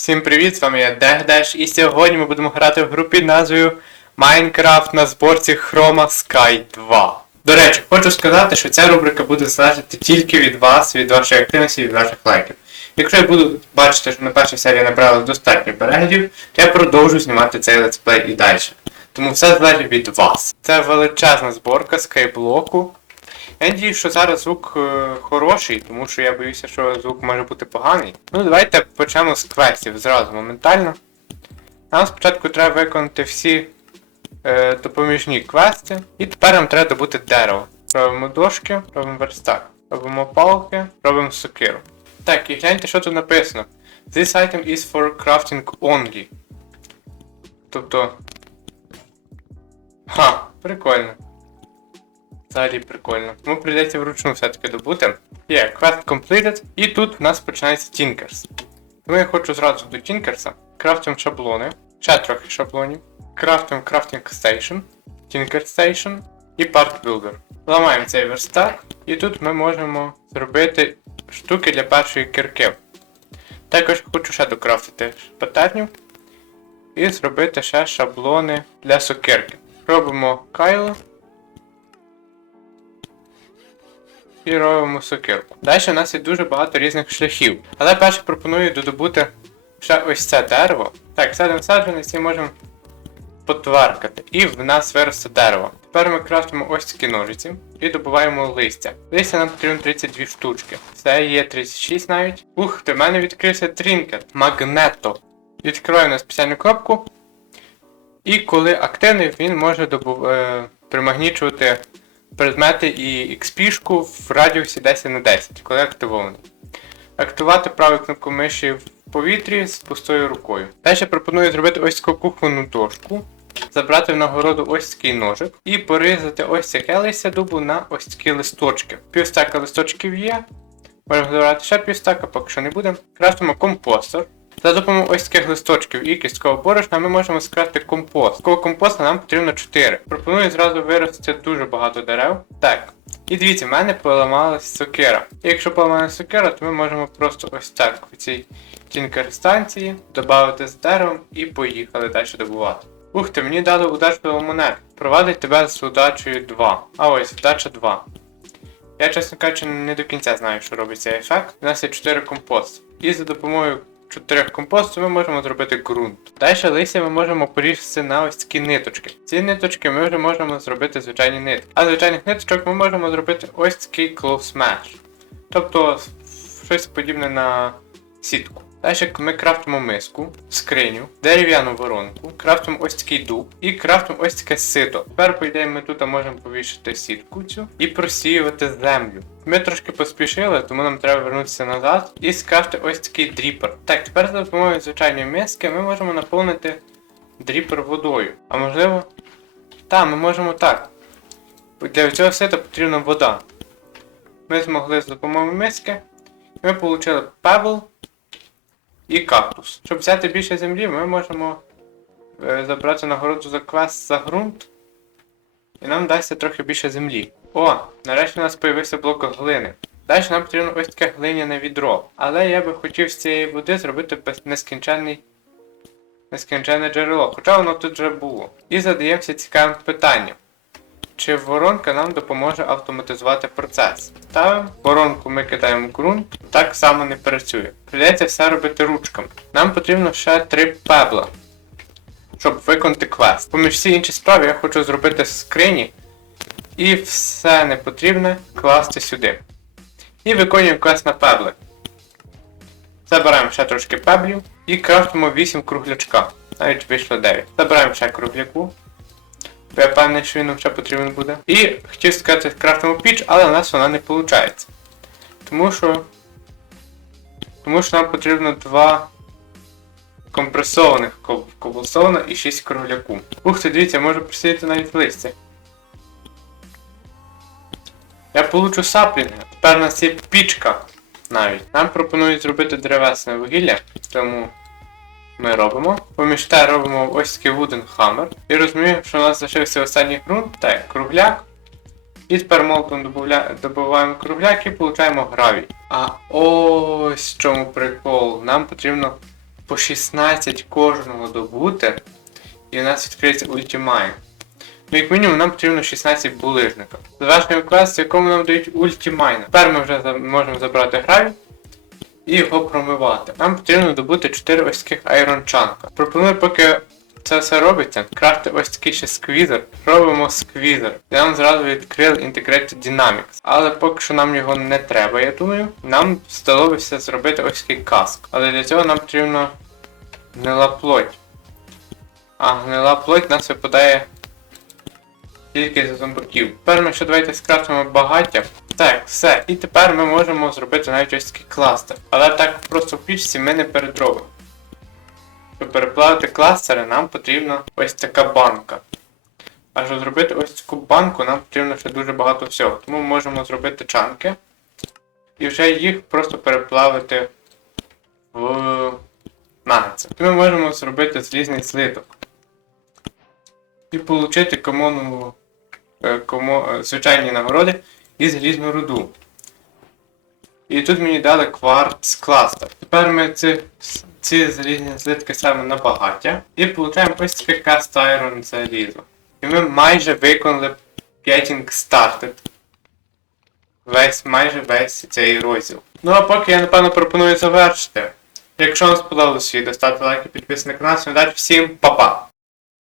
Всім привіт, з вами я Дегдеш, і сьогодні ми будемо грати в гру під назвою Minecraft на зборці Chroma Sky 2. До речі, хочу сказати, що ця рубрика буде залежати тільки від вас, від вашої активності, від ваших лайків. Якщо я буду бачити, що на першій серії набрали достатньо переглядів, то я продовжу знімати цей летсплей і далі. Тому все залежить від вас. Це величезна зборка скайблоку. Я надію, що зараз звук е, хороший, тому що я боюся, що звук може бути поганий. Ну, давайте почнемо з квестів зразу моментально. Нам спочатку треба виконати всі е, допоміжні квести. І тепер нам треба добути дерево. Робимо дошки, робимо верстак, робимо палки, робимо сокиру. Так, і гляньте, що тут написано. This item is for crafting only. Тобто. Ха, прикольно. Взагалі прикольно. Тому прийдеться вручну все-таки добути. Є, quest completed. І тут в нас починається Tinkers. Тому я хочу зразу до Тінкерса. Крафтимо шаблони. Ще трохи шаблонів. Крафтимо Crafting Station, Tinker Station і Part Builder. Ламаємо цей верстак, і тут ми можемо зробити штуки для першої кірки. Також хочу ще докрафтити патерню і зробити ще шаблони для сокирки. Робимо кайло. І робимо сокирку. Далі у нас є дуже багато різних шляхів. Але перше пропоную додобути ще ось це дерево. Так, садимо саджанець і можемо потваркати. І в нас виросте дерево. Тепер ми крафтимо ось такі ножиці і добуваємо листя. Листя нам потрібно 32 штучки. Це є 36 навіть. Ух, ти в мене відкрився трінкет. Магнето. Відкриваю на спеціальну кнопку. І коли активний, він може добув... е... примагнічувати предмети і XP в радіусі 10 на 10, коли активований. Активувати праву кнопку миші в повітрі з пустою рукою. Далі пропоную зробити ось таку кухонну дошку, забрати в нагороду ось такий ножик і порізати ось таке листя дубу на ось такі листочки. Півстака листочків є. Можемо забрати ще півстака, поки що не будемо. Крафтимо компостер. За допомогою ось таких листочків і кісткового борошна ми можемо скрафти компост. Такого компоста нам потрібно 4. Пропоную зразу виростити дуже багато дерев. Так. І дивіться, в мене поламалась сокира. І якщо поламалась сокира, то ми можемо просто ось так в цій тінкер станції додати з деревом і поїхали далі добувати. Ух ти, мені дали удачливу монету. Провадить тебе з удачею 2. А ось, вдача 2. Я, чесно кажучи, не до кінця знаю, що робить цей ефект. У нас є 4 компости. І за допомогою чотирьох компостів ми можемо зробити ґрунт. Далі листя ми можемо порізати на ось такі ниточки. Ці ниточки ми вже можемо зробити звичайні нитки. А звичайних ниточок ми можемо зробити ось такий close mesh. Тобто щось подібне на сітку. Далі ми крафтимо миску, скриню, дерев'яну воронку, крафтимо ось такий дуб і крафтимо ось таке сито. Тепер, по ідеї, ми тут можемо повішати сітку цю і просіювати землю. Ми трошки поспішили, тому нам треба вернутися назад і скрафти ось такий дріпер. Так, тепер за допомогою звичайної миски ми можемо наповнити дріпер водою. А можливо. Так, ми можемо так. Для цього сита потрібна вода. Ми змогли за допомогою миски. Ми отримали пебл і кактус. Щоб взяти більше землі, ми можемо е, забрати нагороду за квест за ґрунт. І нам дасться трохи більше землі. О, нарешті у нас з'явився блок глини. Далі нам потрібно ось таке глиняне відро. Але я би хотів з цієї води зробити нескінченний нескінченне джерело, хоча воно тут вже було. І задаємося цікавим питанням. Чи воронка нам допоможе автоматизувати процес? Ставимо воронку, ми кидаємо в ґрунт, так само не працює. Прийдеться все робити ручками. Нам потрібно ще три пебла, щоб виконати квест. Поміж всі інші справи я хочу зробити скрині і все непотрібне класти сюди. І виконуємо квест на пебли. Забираємо ще трошки пеблів і крафтимо 8 круглячка. Навіть вийшло 9. Забираємо ще кругляку. Я певний, що він ще потрібен буде. І хотів сказати, крафтимо піч, але у нас вона не виходить. Тому що. Тому що нам потрібно два компресованих коб- і 6 кругляку. Ух ти, дивіться, можу присіяти навіть листя. Я получу саплінги. Тепер у нас є пічка навіть. Нам пропонують зробити древесне вугілля, тому ми робимо. Поміж те робимо ось такий wooden hammer. І розуміємо, що у нас залишився останній ґрунт, так, кругляк. І тепер молотом добуваємо кругляк і получаємо гравій. А ось чому прикол. Нам потрібно по 16 кожного добути, і у нас відкриється ультимайн. Ну, як мінімум, нам потрібно 16 булижника. Завершуємо квест, в якому нам дають ультимайн. Тепер ми вже можемо забрати гравій і його промивати. Нам потрібно добути 4 ось таких айрончанка. Пропоную, поки це все робиться, красти ось такий ще сквізер. Робимо сквізер. І нам зразу відкрили Integrated Dynamics. Але поки що нам його не треба, я думаю. Нам здалося зробити ось такий каск. Але для цього нам потрібно гнила плоть. А гнила плоть нас випадає тільки з зомбаків. Тепер ми ще давайте скрафтимо багаття. Так, все. І тепер ми можемо зробити навіть ось такий кластер. Але так просто в пічці ми не передробимо. Щоб переплавити кластери, нам потрібна ось така банка. А щоб зробити ось таку банку, нам потрібно ще дуже багато всього. Тому ми можемо зробити чанки. І вже їх просто переплавити в нагетси. І ми можемо зробити злізний слиток. І отримати комону, е, комо, е, звичайні нагороди і залізну руду. І тут мені дали кварц кластер. Тепер ми ці, ці залізні слитки ставимо на багаття і отримаємо ось таке cast iron залізо. І ми майже виконали getting started. Весь, майже весь цей розділ. Ну а поки я напевно пропоную завершити. Якщо вам сподобалось відео, ставте лайк і підписуйтесь на канал. Всім па-па!